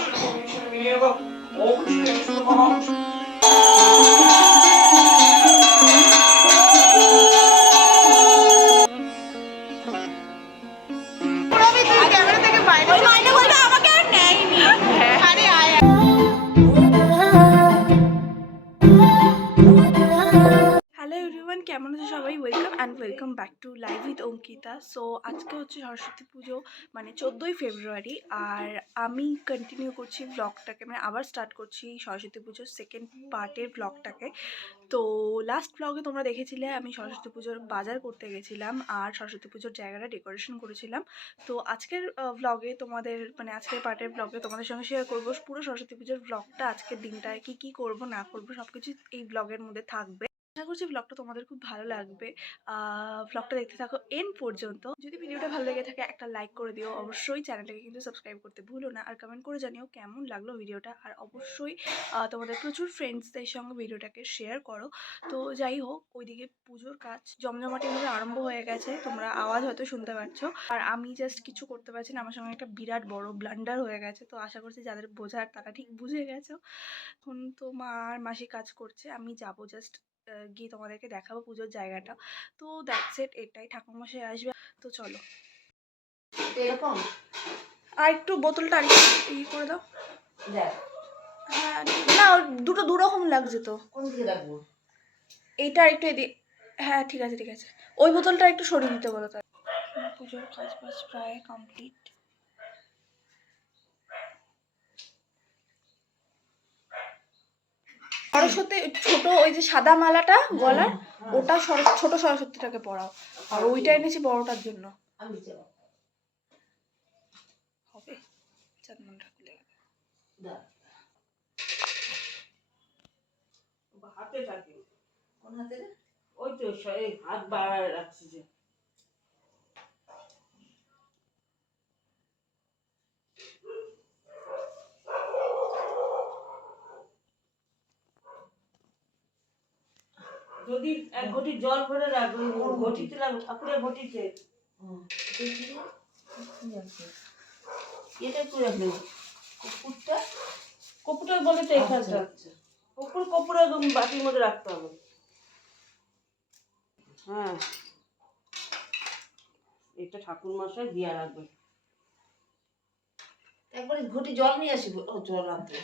aşırı sevinçli bir yere bak. Olmuş ya üstü falan. And welcome back to live with Ankita so আজকে হচ্ছে সরস্বতী পুজো মানে চোদ্দোই ফেব্রুয়ারি আর আমি continue করছি ব্লগটাকে মানে আবার স্টার্ট করছি সরস্বতী পুজোর সেকেন্ড পার্টের ব্লগটাকে তো লাস্ট ব্লগে তোমরা দেখেছিলে, আমি সরস্বতী পুজোর বাজার করতে গেছিলাম আর সরস্বতী পুজোর জায়গাটা ডেকোরেশন করেছিলাম। তো, আজকের ব্লগে তোমাদের মানে আজকের পার্টের ব্লগে তোমাদের সঙ্গে শেয়ার করব। পুরো সরস্বতী পুজোর ব্লগটা আজকের দিনটায় কি কি করব, না করব সব কিছু এই ব্লগের মধ্যে থাকবে। আশা করছি ব্লগটা তোমাদের খুব ভালো লাগবে। ব্লগটা দেখতে থাকো এন পর্যন্ত। যদি ভিডিওটা ভালো লেগে থাকে, একটা লাইক করে দিও। অবশ্যই চ্যানেলটাকে কিন্তু সাবস্ক্রাইব করতে ভুলো না। আর কমেন্ট করে জানিও কেমন লাগল ভিডিওটা আর অবশ্যই তোমাদের প্রচুর ফ্রেন্ডসদের সঙ্গে ভিডিওটাকে শেয়ার করো। তো যাই হোক, ওইদিকে পুজোর কাজ জমজমাটিভাবে আরম্ভ হয়ে গেছে। তোমরা আওয়াজ হয়তো শুনতে পাচ্ছ আর আমি জাস্ট কিছু করতে পারছি না। আমার সঙ্গে একটা বিরাট বড় ব্লান্ডার হয়ে গেছে। তো আশা করছি যাদের বোঝার তারা ঠিক বুঝে গেছো। এখন তো মা আর মাসি কাজ করছে। আমি যাব জাস্ট গিয়ে তোমাদেরকে দেখাবো পুজোর জায়গাটা। তো দ্যাটস ইট এটাই ঠাকুরমশাই আসবে। তো চলো। এরকম? আর একটু বোতলটা আর ইয়ে করে দাও। দেখ। হ্যাঁ না দুটো দু রকম লাগছে তো। কোন দিকে রাখব? এইটা আর একটু এদিকে হ্যাঁ ঠিক আছে ঠিক আছে। ওই বোতলটা একটু সরিয়ে দিতে বলো তার পুজোর কাজ বাজ প্রায় কমপ্লিট সরস্বতী ছোট ওই যে সাদা মালাটা গলার ওটা ছোট সরস্বতীটাকে পরাও। আর ওইটা এনেছি বড়টার জন্য। হবে। চাঁদমানটা খুলে হাতে থাকে কোন হাতে ওই তো হাত বাড়ায় রাখছি যে। যদি এক ঘটি জল ভরে রাখবে ঘটিতে লাগবে ঠাকুরের ঘটিতে। এটা একটু রাখবে? বলে তো এখানটা। আচ্ছা, কপুর কপুর একদম বাটির মধ্যে রাখতে হবে। হ্যাঁ। এটা ঠাকুর মশাই দিয়া রাখবে। একবারে ঘটি জল নিয়ে আসি ও জল আনতে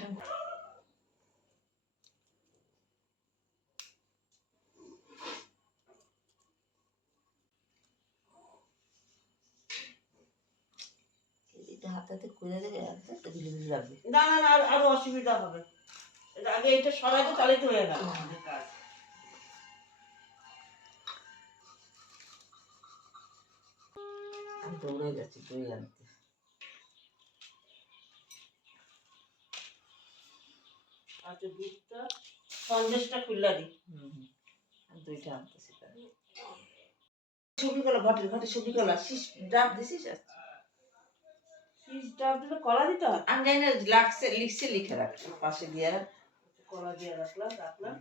এটা হাতে হাতে করে দেবে একদম তো ভিজে ভিজে লাগবে না না না আর- অসুবিধা হবে। আগে এটা সরাইতে তাহলেই তো হয়ে গেল আমি দৌড়ে যাচ্ছি দই আনতে আচ্ছা দুধটা সন্দেশটা খুললা দি। আমি দইটা আনতেছি তাহলে। ছবি কলা ঘটের ঘটে ছবি কলা শীষ ডাব দিছিস? আচ্ছা। দিলে কলা দিতে হয়? আমি জানি না লাগছে লিখছে লিখে রাখ পাশে দিয়ে কলা দিয়ে রাখলাম রাখলাম।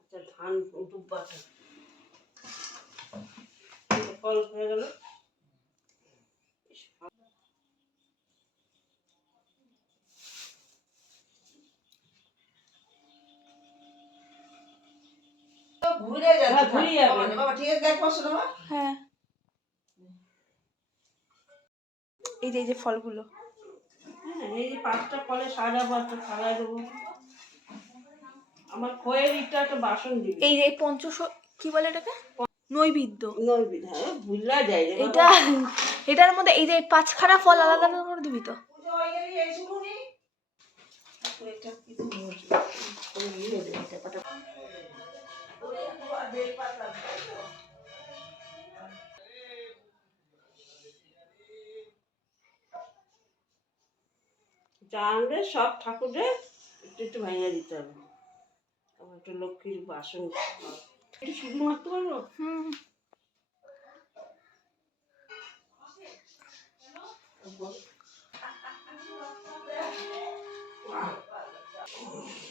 আচ্ছা ধান ডুব বাটা। ফল হয়ে গেল। ঘুরে যাচ্ছে হ্যাঁ, ঘুরে যাবে। বাবা, ঠিক আছে দেখ বসো না বাবা। হ্যাঁ। এই যে এই যে ফলগুলো। হ্যাঁ এই যে পাঁচটা ফলে সাজাবো একটা থালায় দেবো। আমার খয়ের ইটা একটা বাসন দিবি। এই যে পঞ্চ কি বলে এটাকে? নৈবেদ্য। নইবি হ্যাঁ ভুলা যায় এটা এটার মধ্যে এই যে পাঁচখানা ফল আলাদা আলাদা করে দিবি। তো? এটা চাঁদে সব ঠাকুরে একটু একটু ভাঙিয়ে দিতে হবে। আবার একটু লক্ষ্মীর বাসন একটু শুধু মারতে পারব? Wow.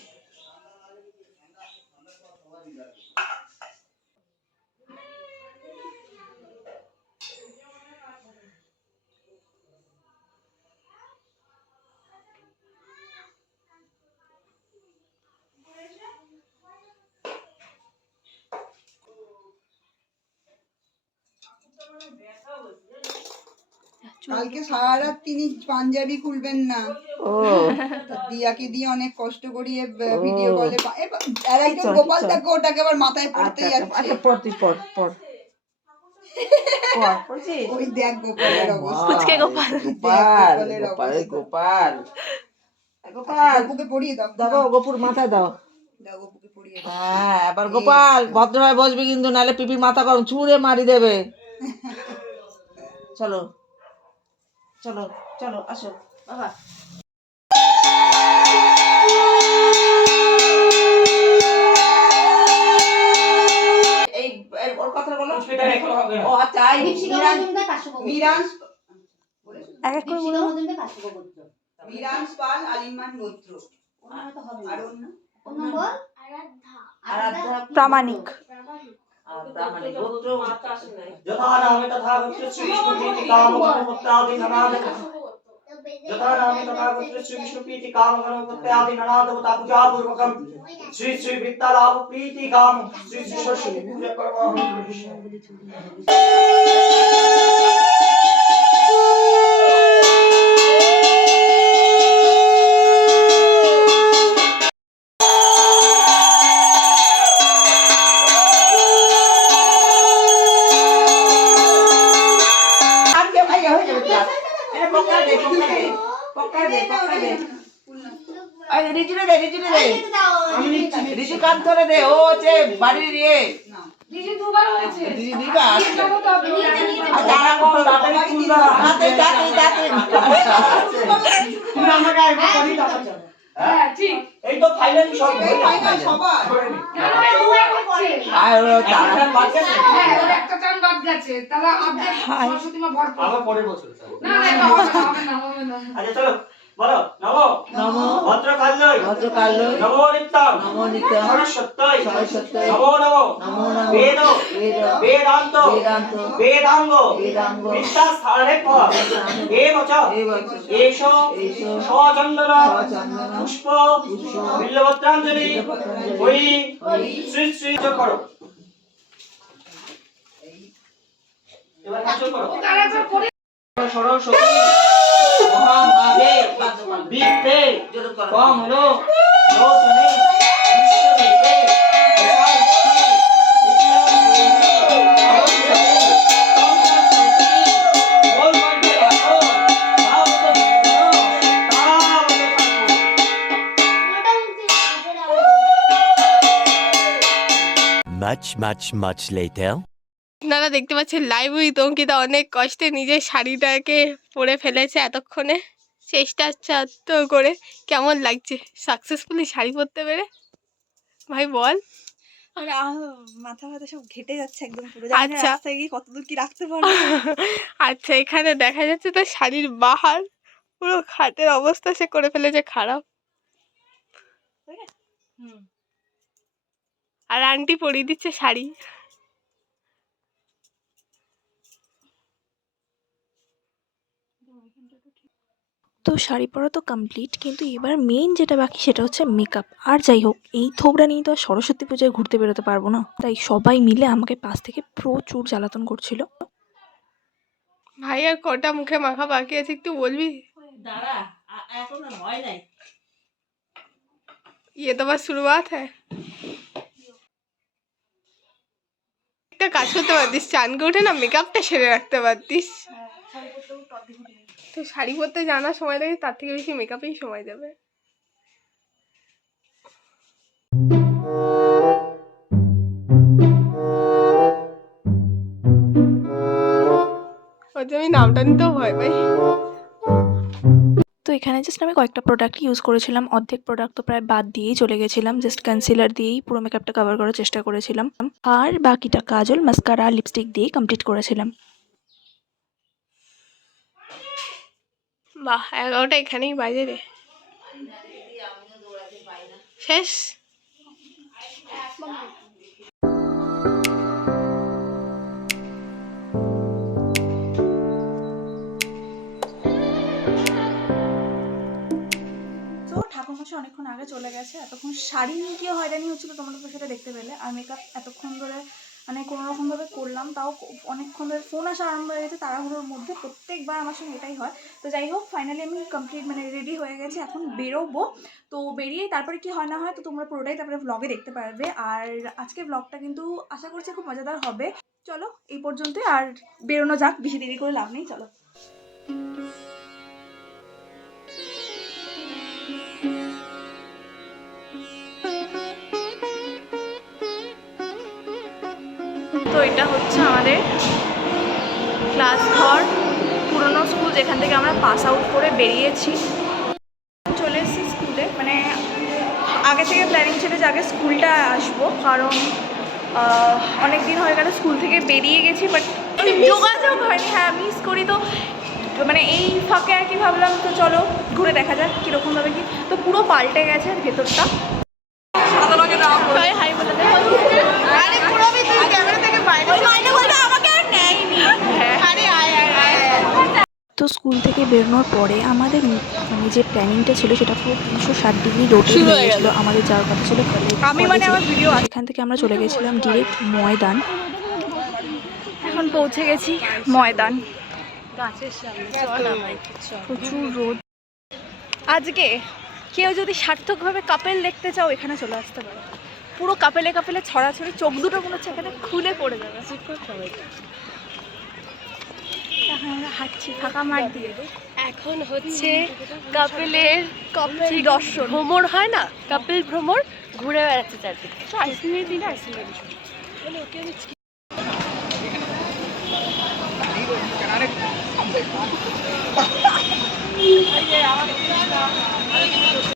কালকে সারা রাত তিনি পাঞ্জাবি খুলবেন না। ও। দিয়াকে দিয়ে অনেক কষ্ট করিয়ে ভিডিও কলে আর একজন আচ্ছা, গোপাল আচ্ছা। তাকে ওটাকে আবার মাথায় পড়তে আচ্ছা আচ্ছা, যাচ্ছে আচ্ছা পড় পড়। পড় পড়, ওই দেখ গোপালের অবস্থা। গোপাল। গোপাল গোপাল গোপাল। এ, পড়িয়ে দাও দাও গোপুর মাথায় দাও। দাও গপুকে পড়িয়ে দাও। হ্যাঁ এবার গোপাল ভদ্রভাবে বসবি কিন্তু নাহলে পিপির মাথা গরম ছুঁড়ে মারি দেবে। চলো চলো চলো আসো বাবা। এই ওর কথা বলো। সেটা রেখে হবে ও আচ্ছা এই মিরান মিরান এক এক করে বলব মিরান পাল আলিমান মৈত্র আর? আরাধ্যা। প্রামাণিক। আর প্রামাণিক গোত্র যথা নামে তথা গোত্রে শ্রী বিষ্ণু প্রীতি কাম গণপত্যাদি যথা নামে তথা গোত্রে শ্রী বিষ্ণু প্রীতি কাম গণপত্যাদি পূজা পূর্বকম শ্রী শ্রী বিদ্যা প্রীতি কাম। শ্রী শ্রী সরস্বতী পূজা আজকে ভাইয়া রিজুরে দে রিজুরে দে রিজু কান ধরে দে ও হচ্ছে বাড়ির ইয়ে। হ্যাঁ ঠিক। এই তো ফাইনাল সব ফাইনাল সবার। ও একটা গেছে তাহলে সরস্বতী মা ভর আবার পরের বছর না না এটা হবে না হবে না হবে না। আচ্ছা চলো বলো নমো। নম। ভদ্রকাল্যই ভদ্রকাল্যই নমো নিত্যম। নমো নিত্যম। সরস্বত্যই। সরস্বত্যই। নমো নমো। নমো নমো। বেদ। বেদ। বেদান্ত। বেদান্ত। বেদাঙ্গ। বেদাঙ্গ। বিদ্যা স্থানে পর এব চ এষ। এষ। সচন্দন। সচন্দন। পুষ্প। বিল্লপত্রাঞ্জলি। ওই শ্রী শ্রী। করো এবার যোগ করো সরস্বতী মহামাগে বিদ্যে জোরে করো। কমলো লোচনে বিশ্ববিদ্যে প্রসাদী বিদ্যাঙ্গিনী সরস্বতী বল বলতে রাখো ভাবতে বিঘ্ন তাবতে থাকো Much, much, much later. আপনারা দেখতে পাচ্ছেন লাইভ উইথ অঙ্কিতা অনেক কষ্টে নিজের শাড়িটাকে পরে ফেলেছে এতক্ষণে। চেষ্টা চাত্ত করে কেমন লাগছে? সাকসেসফুলি শাড়ি পরতে পেরে? ভাই বল। আহ, মাথা ফাথা সব ঘেটে যাচ্ছে একদম পুরো। আচ্ছা। আচ্ছা। রাস্তায় গিয়ে কতদূর কি রাখতে পারব। আচ্ছা এখানে দেখা যাচ্ছে তার শাড়ির বাহার। পুরো খাটের অবস্থা সে করে ফেলেছে খারাপ। আর আন্টি পরিয়ে দিচ্ছে শাড়ি। তো শাড়ি পরা তো কমপ্লিট কিন্তু এবার মেইন যেটা বাকি সেটা হচ্ছে মেকআপ আর যাই হোক এই থোবড়া নিয়ে তো আর সরস্বতী পূজায় ঘুরতে বেরোতে পারবো না তাই সবাই মিলে আমাকে পাশ থেকে প্রচুর জ্বালাতন করছিল ভাই আর কটা মুখে মাখা বাকি আছে একটু বলবি দাঁড়া আ- এখন আর হয় নাই ये तो बस शुरुआत है একটা কাজ করতে পারতিস চানকে উঠে না মেকআপটা সেরে রাখতে পারতিস তো শাড়ি পরতে জানা সময় লাগে, তার থেকে বেশি মেকআপেই সময় যাবে আমি নামটা নিতেও ভয় পাই। তো এখানে জাস্ট আমি কয়েকটা প্রোডাক্ট ইউজ করেছিলাম, অর্ধেক প্রোডাক্ট তো প্রায় বাদ দিয়েই চলে গেছিলাম জাস্ট কনসিলার দিয়েই পুরো মেকআপটা কভার করার চেষ্টা করেছিলাম। আর বাকিটা কাজল মাস্কারা লিপস্টিক দিয়ে কমপ্লিট করেছিলাম। বাহ, এগারোটা এখানেই বাজে রে। শেষ? ঠাকুরমশাই অনেকক্ষণ আগে চলে গেছে, এতক্ষণ শাড়ি নিয়ে কি হয়রানি হচ্ছিল তোমরা তো সেটা দেখতে পেলে, আর মেকআপ এতক্ষণ ধরে মানে কোনো রকমভাবে করলাম, তাও অনেকক্ষণ ধরে ফোন আসা আরম্ভ হয়ে গেছে তাড়াহুড়োর মধ্যে প্রত্যেকবার আমার সঙ্গে এটাই হয়। তো যাই হোক ফাইনালি আমি কমপ্লিট মানে রেডি হয়ে গেছি, এখন বেরোবো। তো বেরিয়ে তারপরে কি হয় না হয় তো তোমরা পুরোটাই তারপরে ব্লগে দেখতে পারবে। আর আজকে ব্লগটা কিন্তু আশা করছি খুব মজাদার হবে। চলো, এই পর্যন্তই। আর বেরোনো যাক, বেশি দেরি করে লাভ নেই, চলো। তো এটা হচ্ছে আমাদের ক্লাস ঘর পুরনো স্কুল যেখান থেকে আমরা পাস আউট করে বেরিয়েছি। চলে এসেছি স্কুলে মানে আগে থেকে প্ল্যানিং ছিল যে আগে স্কুলটা আসব কারণ অনেক দিন হয়ে গেল স্কুল থেকে বেরিয়ে গেছি বাট যোগাযোগ হয়নি। হ্যাঁ মিস করি তো। মানে এই ফাঁকে আর কি ভাবলাম তো চলো ঘুরে দেখা যাক কীরকমভাবে কি। তো পুরো পাল্টে গেছে ভেতরটা। হাই বলে। তো স্কুল থেকে বেরোনোর পরে আমাদের মানে যে প্ল্যানিংটা ছিল সেটা পুরো তিনশো ষাট ডিগ্রি রোটেট হয়ে গেছিল আমাদের যাওয়ার কথা ছিল আমি মানে আমার ভিডিও সেখান থেকে আমরা চলে গেছিলাম ডিরেক্ট ময়দান। এখন পৌঁছে গেছি ময়দান। প্রচুর রোদ। আজকে কেউ যদি সার্থকভাবে কাপেল দেখতে চাও এখানে চলে আসতে পারো। পুরো কাপেলে কাপেলে ছড়াছড়ি চোখ দুটো মনে হচ্ছে এখানে খুলে পড়ে যাবে। এখন আমরা হাঁটছি ফাঁকা মাঠ দিয়ে। এখন হচ্ছে কাপেলের কপচি দর্শন। ভ্রমণ হয় না? কাপেল ভ্রমণ ঘুরে বেড়াচ্ছে চারদিকে। আইসক্রিমের দিন আইসক্রিম So, আপাতত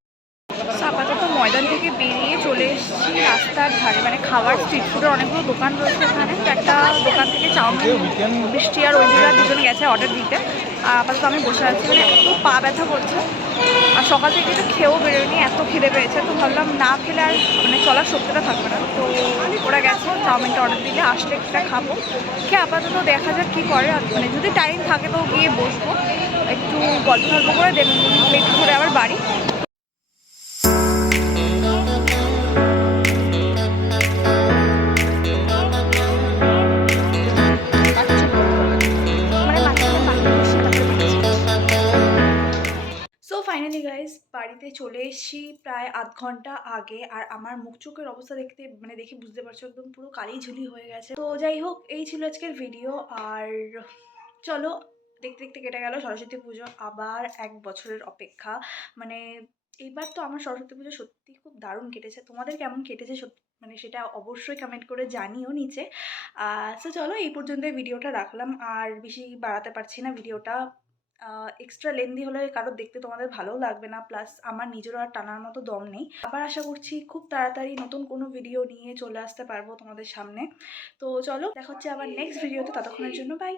ময়দান থেকে বেরিয়ে চলে এসেছি রাস্তার ধারে। মানে খাবার স্ট্রিট ফুডের অনেকগুলো দোকান রয়েছে এখানে। একটা দোকান থেকে চাউমিন বৃষ্টি আর ঐদিরা দুজনে গেছে অর্ডার দিতে। আপাতত আমি বসে আছি। মানে এত পা ব্যথা করছে। আর সকাল থেকে তো খেয়েও বেরোয়নি, এত খিদে পেয়েছে। তো ভাবলাম না খেলে আর মানে চলার শক্তিটা থাকবে না। তো ওরা গেছে, চাউমিনটা অর্ডার দিলে, আসলে একটা খাব। খেয়ে আপাতত দেখা যাক কী করে। মানে যদি টাইম থাকে তো গিয়ে বসবো। একটু গল্প করে, দেন একটু করে আবার বাড়ি। গাইজ বাড়িতে চলে এসেছি প্রায় আধ ঘণ্টা আগে আর আমার মুখ চোখের অবস্থা দেখতে মানে দেখে বুঝতে পারছ একদম পুরো কালি ঝুলি হয়ে গেছে। তো যাই হোক, এই ছিল আজকের ভিডিও আর চলো দেখতে দেখতে কেটে গেল সরস্বতী পুজো, আবার এক বছরের অপেক্ষা। মানে এইবার তো আমার সরস্বতী পুজো সত্যি খুব দারুণ কেটেছে। তোমাদের কেমন কেটেছে সত্যি মানে সেটা অবশ্যই কমেন্ট করে জানিও নিচে। সো চলো এই পর্যন্ত ভিডিওটা রাখলাম। আর বেশি বাড়াতে পারছি না ভিডিওটা এক্সট্রা লেন্দি হলে কারোর দেখতে তোমাদের ভালো লাগবে না প্লাস আমার নিজেরও আর টানার মতো দম নেই। আবার আশা করছি খুব তাড়াতাড়ি নতুন কোনো ভিডিও নিয়ে চলে আসতে পারব তোমাদের সামনে। তো চলো, দেখা হচ্ছে আবার নেক্সট ভিডিওতে ততক্ষণের জন্য বাই